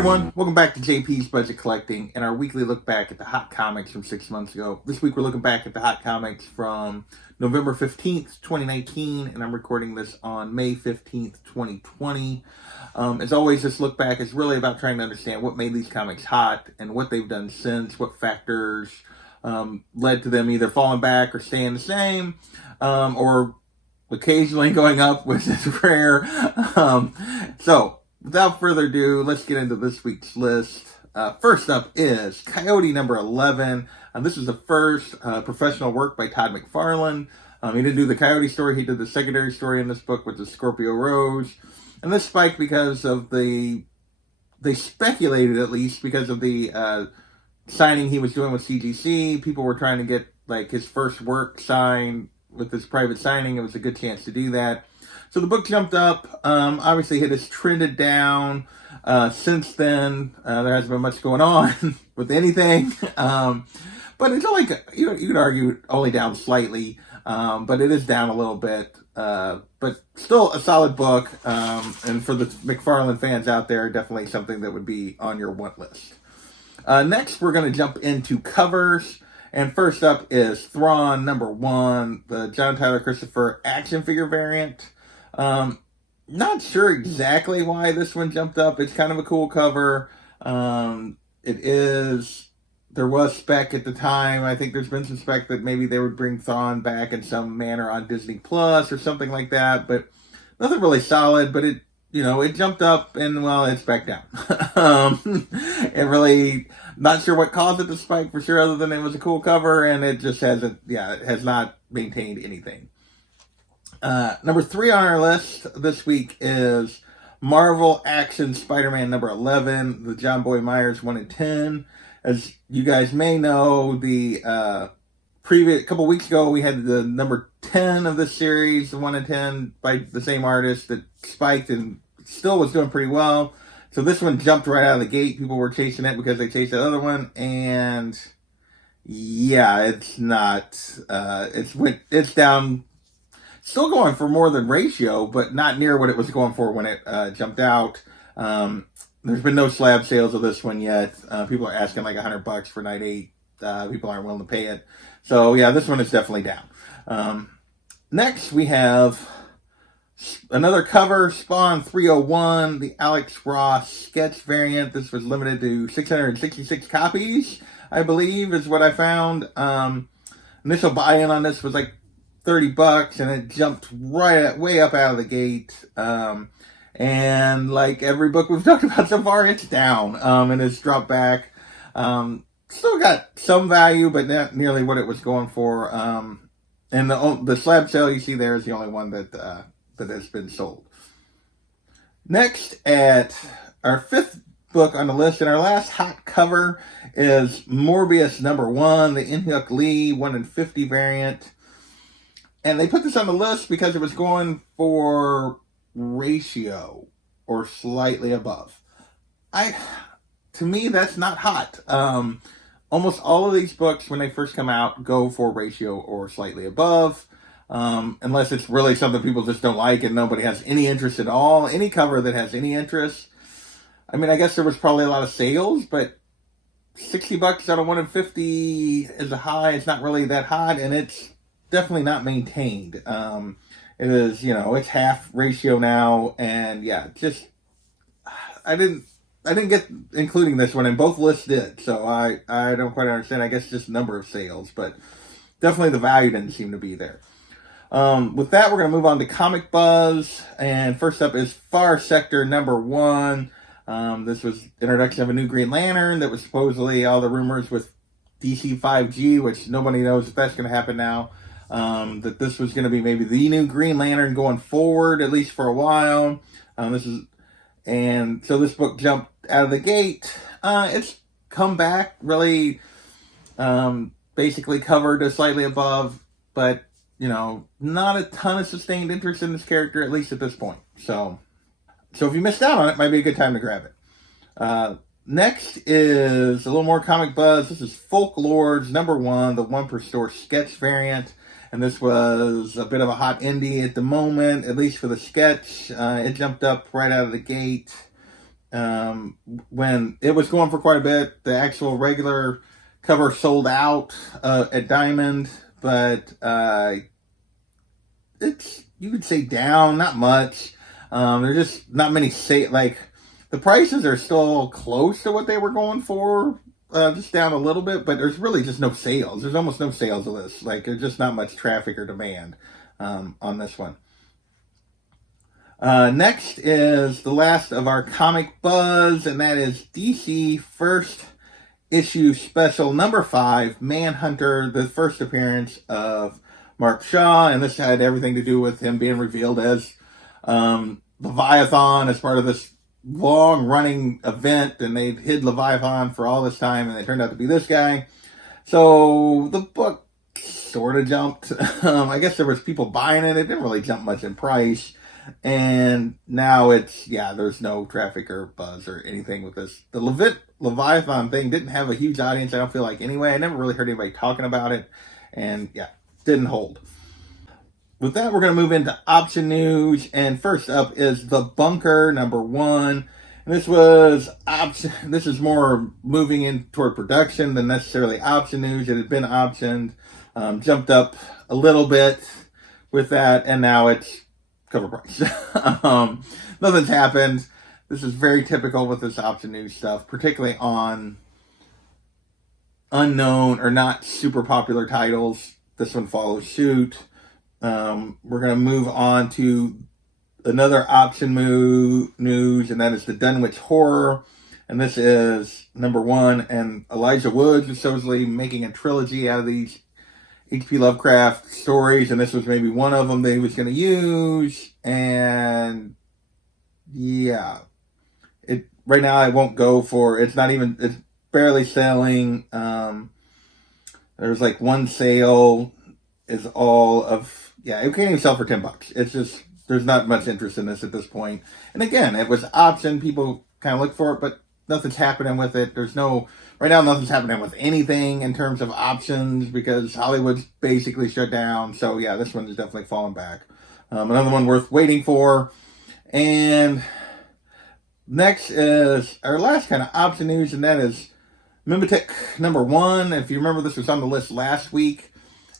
everyone, welcome back to JP's Budget Collecting and our weekly look back at the hot comics from 6 months ago. This week we're looking back at the hot comics from November 15th, 2019, and I'm recording this on May 15th, 2020. As always, this look back is really about trying to understand what made these comics hot and what they've done since, what factors led to them either falling back or staying the same, or occasionally going up, which is rare. So, without further ado, let's get into this week's list. First up is Coyote number 11. This is the first professional work by Todd McFarlane. He didn't do the Coyote story. He did the secondary story in this book with the Scorpio Rose. And this spiked because of they speculated at least, because of the signing he was doing with CGC. People were trying to get like his first work signed with this private signing. It was a good chance to do that. So the book jumped up. Obviously, it has trended down since then. There hasn't been much going on with anything. But it's only, you could argue, only down slightly. But it is down a little bit. But still a solid book. And for the McFarlane fans out there, definitely something that would be on your want list. Next, we're going to jump into covers. And first up is Throng number 1, the John Tyler Christopher action figure variant. Not sure exactly why this one jumped up. It's kind of a cool cover. There was spec at the time. I think there's been some spec that maybe they would bring Throng back in some manner on Disney Plus or something like that, but nothing really solid. But it jumped up and, well, it's back down. It really, not sure what caused it to spike for sure, other than it was a cool cover, and it just it has not maintained anything. Number 3 on our list this week is Marvel Action SpiderMan number 11, the John Boy Myers 1 in 10. As you guys may know, the previous couple weeks ago, we had the number 10 of this series, the 1 in 10 by the same artist that spiked and still was doing pretty well. So this one jumped right out of the gate. People were chasing it because they chased the other one, and yeah, it's not. It's down. Still going for more than ratio, but not near what it was going for when it jumped out. There's been no slab sales of this one yet. People are asking like $100 for night 8. People aren't willing to pay it. So yeah, this one is definitely down. Next, we have another cover, Spawn 301, the Alex Ross sketch variant. This was limited to 666 copies, I believe, is what I found. Initial buy-in on this was like $30, and it jumped way up out of the gate. And like every book we've talked about so far, it's down. And it's dropped back. Still got some value, but not nearly what it was going for. And the slab sale you see there is the only one that has been sold. Next, at our 5th book on the list, and our last hot cover, is Morbius number 1, the In-Hyuk Lee 1 in 50 variant. And they put this on the list because it was going for ratio or slightly above. To me, that's not hot. Almost all of these books, when they first come out, go for ratio or slightly above. Unless it's really something people just don't like and nobody has any interest at all. Any cover that has any interest. I mean, I guess there was probably a lot of sales, but $60 out of 1 in 50 is a high. It's not really that hot, and it's definitely not maintained. It is, it's half ratio now, and yeah, just I didn't get including this one, and both lists did, so I don't quite understand. I guess just number of sales, but definitely the value didn't seem to be there. With that, we're going to move on to Comic Buzz, and first up is Far Sector number 1. This was introduction of a new Green Lantern that was supposedly all the rumors with DC 5G, which nobody knows if that's going to happen now. That this was going to be maybe the new Green Lantern going forward, at least for a while. So this book jumped out of the gate. It's come back really, basically covered to slightly above, but not a ton of sustained interest in this character, at least at this point. So if you missed out on it, might be a good time to grab it. Next is a little more comic buzz. This is Folklords number 1, the 1 per store sketch variant. And this was a bit of a hot indie at the moment, at least for the sketch. It jumped up right out of the gate. when it was going for quite a bit. The actual regular cover sold out at Diamond, but it's, you could say, down, not much. There's just not many like, the prices are still close to what they were going for, just down a little bit, but there's really just no sales. There's almost no sales of this. Like, there's just not much traffic or demand on this one. Next is the last of our comic buzz, and that is DC first issue special number 5, Manhunter, the first appearance of Mark Shaw, and this had everything to do with him being revealed as Leviathan as part of this long-running event, and they hid Leviathan for all this time, and it turned out to be this guy. So the book sort of jumped. I guess there was people buying it. It didn't really jump much in price. And now it's, there's no traffic or buzz or anything with this. The Leviathan thing didn't have a huge audience, I don't feel like, anyway. I never really heard anybody talking about it. And didn't hold. With that, we're going to move into option news. And first up is The Bunker, number 1. And this was option. This is more moving in toward production than necessarily option news. It had been optioned, jumped up a little bit with that, and now it's cover price. Nothing's happened. This is very typical with this option news stuff, particularly on unknown or not super popular titles. This one follows suit. We're going to move on to another option news, and that is the Dunwich Horror. And this is number 1, and Elijah Woods is supposedly making a trilogy out of these H.P. Lovecraft stories, and this was maybe one of them that he was going to use. And it right now I won't go for. It's barely selling. There's like one sale is all of it can't even sell for $10. It's just, there's not much interest in this at this point. And again, it was option. People kind of look for it, but nothing's happening with it. Right now, nothing's happening with anything in terms of options because Hollywood's basically shut down. So this one is definitely falling back. Another one worth waiting for. And next is our last kind of option news, and that is Mimetic number 1. If you remember, this was on the list last week.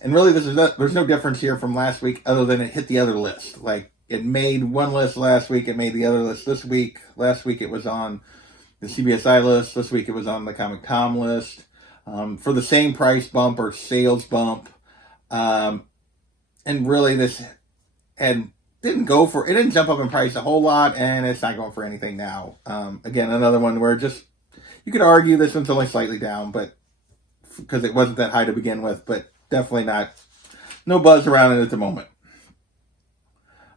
And really, there's no difference here from last week other than it hit the other list. Like, it made one list last week, it made the other list this week. Last week it was on the CBSI list. This week it was on the Comic Tom list for the same price bump or sales bump. And really, this didn't jump up in price a whole lot, and it's not going for anything now. Again, another one where you could argue this one's only slightly down, but because it wasn't that high to begin with, but definitely no buzz around it at the moment.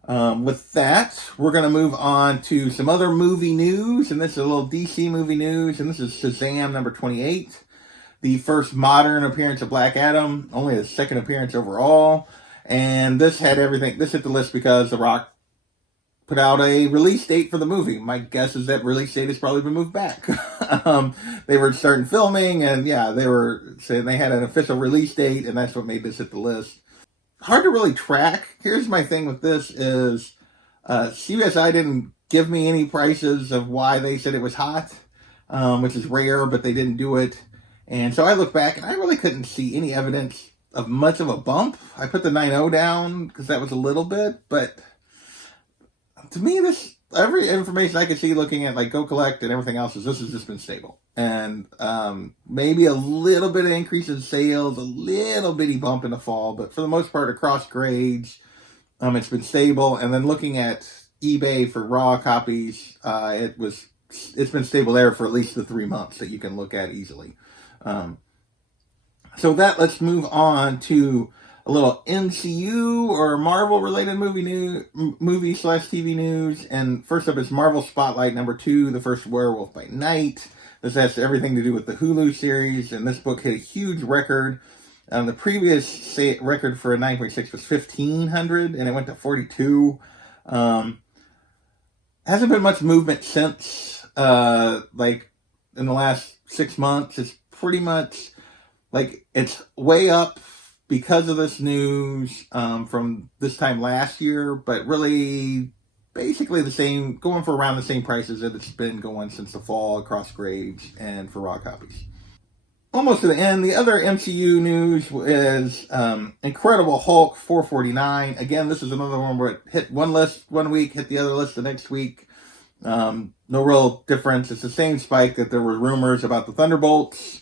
With that, we're going to move on to some other movie news, and this is a little DC movie news, and this is Shazam number 28, the first modern appearance of Black Adam, only the second appearance overall, and this had everything. This hit the list because The Rock put out a release date for the movie. My guess is that release date has probably been moved back. They were starting filming, and they were saying they had an official release date, and that's what made this hit the list. Hard to really track. Here's my thing with this is CBSI didn't give me any prices of why they said it was hot, which is rare, but they didn't do it. And so I look back, and I really couldn't see any evidence of much of a bump. I put the 9.0 down because that was a little bit, but to me, every information I could see looking at like Go Collect and everything else is this has just been stable. And maybe a little bit of increase in sales, a little bitty bump in the fall, but for the most part across grades, it's been stable. And then looking at eBay for raw copies, it's been stable there for at least the 3 months that you can look at easily. Let's move on to a little MCU or Marvel related movie/TV news. And first up is Marvel Spotlight number 2, The First Werewolf by Night. This has everything to do with the Hulu series, and this book hit a huge record. The previous record for a 9.6 was 1,500, and it went to 42. Hasn't been much movement since, like in the last 6 months. It's pretty much like it's way up because of this news from this time last year, but really basically the same, going for around the same prices that it's been going since the fall across grades and for raw copies. Almost to the end, the other MCU news is Incredible Hulk 449. Again, this is another one where it hit one list one week, hit the other list the next week. No real difference. It's the same spike that there were rumors about the Thunderbolts.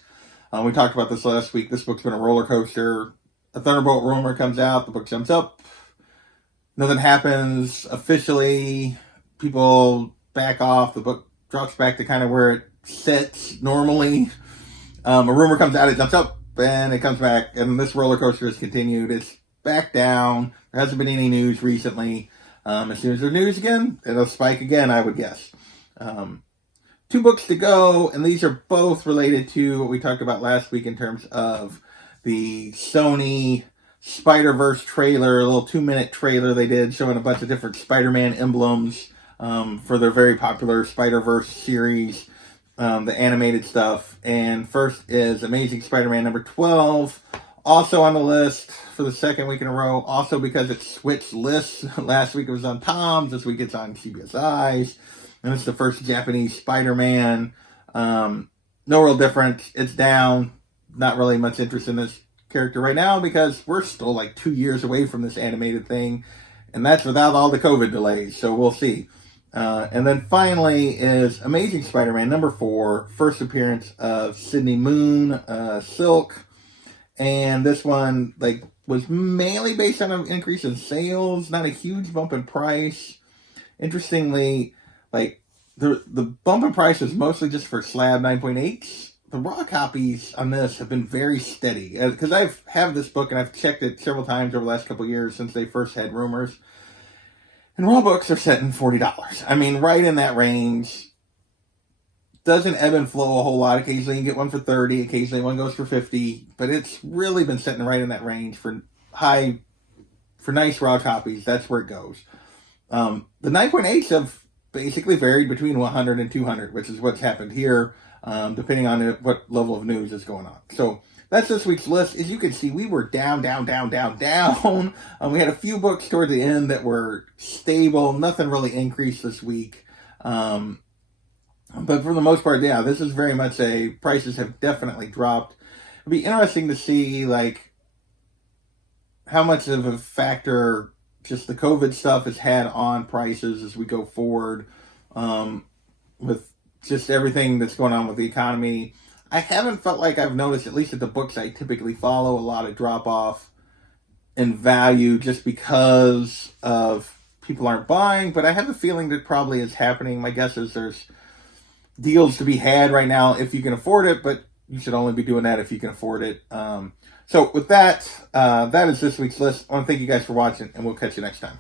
We talked about this last week. This book's been a roller coaster. A Thunderbolt rumor comes out, the book jumps up. Nothing happens officially. People back off. The book drops back to kind of where it sits normally. A rumor comes out, it jumps up, and it comes back, and this roller coaster has continued. It's back down. There hasn't been any news recently. As soon as there's news again, it'll spike again, I would guess. 2 books to go, and these are both related to what we talked about last week in terms of the Sony Spider-Verse trailer, a little 2-minute trailer they did showing a bunch of different Spider-Man emblems for their very popular Spider-Verse series. The animated stuff. And first is Amazing Spider-Man number 12. Also on the list for the second week in a row. Also because it switched lists. Last week it was on Tom's. This week it's on CBSI's. And it's the first Japanese Spider-Man. No real difference. It's down. Not really much interest in this character right now because we're still like 2 years away from this animated thing. And that's without all the COVID delays. So we'll see. And then finally is Amazing Spider-Man number 4, first appearance of Sydney Moon, Silk. And this one was mainly based on an increase in sales, not a huge bump in price. Interestingly, the bump in price is mostly just for slab 9.8s. The raw copies on this have been very steady because I have this book and I've checked it several times over the last couple of years since they first had rumors. And raw books are setting $40. I mean, right in that range. Doesn't ebb and flow a whole lot. Occasionally you get one for $30. Occasionally one goes for $50. But it's really been sitting right in that range for nice raw copies. That's where it goes. The 9.8s have basically varied between 100 and 200, which is what's happened here, depending on what level of news is going on. So that's this week's list. As you can see, we were down. We had a few books toward the end that were stable. Nothing really increased this week. But for the most part, yeah, this is very much prices have definitely dropped. It'll be interesting to see, how much of a factor just the COVID stuff has had on prices as we go forward, with just everything that's going on with the economy. I haven't felt like I've noticed, at least at the books I typically follow, a lot of drop-off in value just because of people aren't buying, but I have a feeling that probably is happening. My guess is there's deals to be had right now if you can afford it, but you should only be doing that if you can afford it. So with that, that is this week's list. I want to thank you guys for watching, and we'll catch you next time.